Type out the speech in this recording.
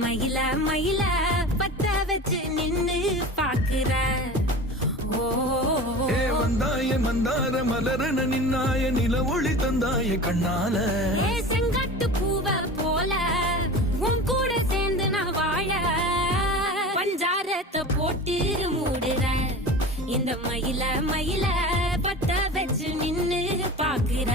மயில மயில பத்த வச்சு நின்னு பாக்குற வந்தாய மந்தார மலரன நின்னாய நில ஒளி தந்தாய கண்ணால செங்காட்டு பூவ போல உன் கூட சேர்ந்து நான் வாழ பஞ்சாரத்தை போட்டு மூடுற இந்த மயில மயில பத்த வச்சு நின்னு பாக்குற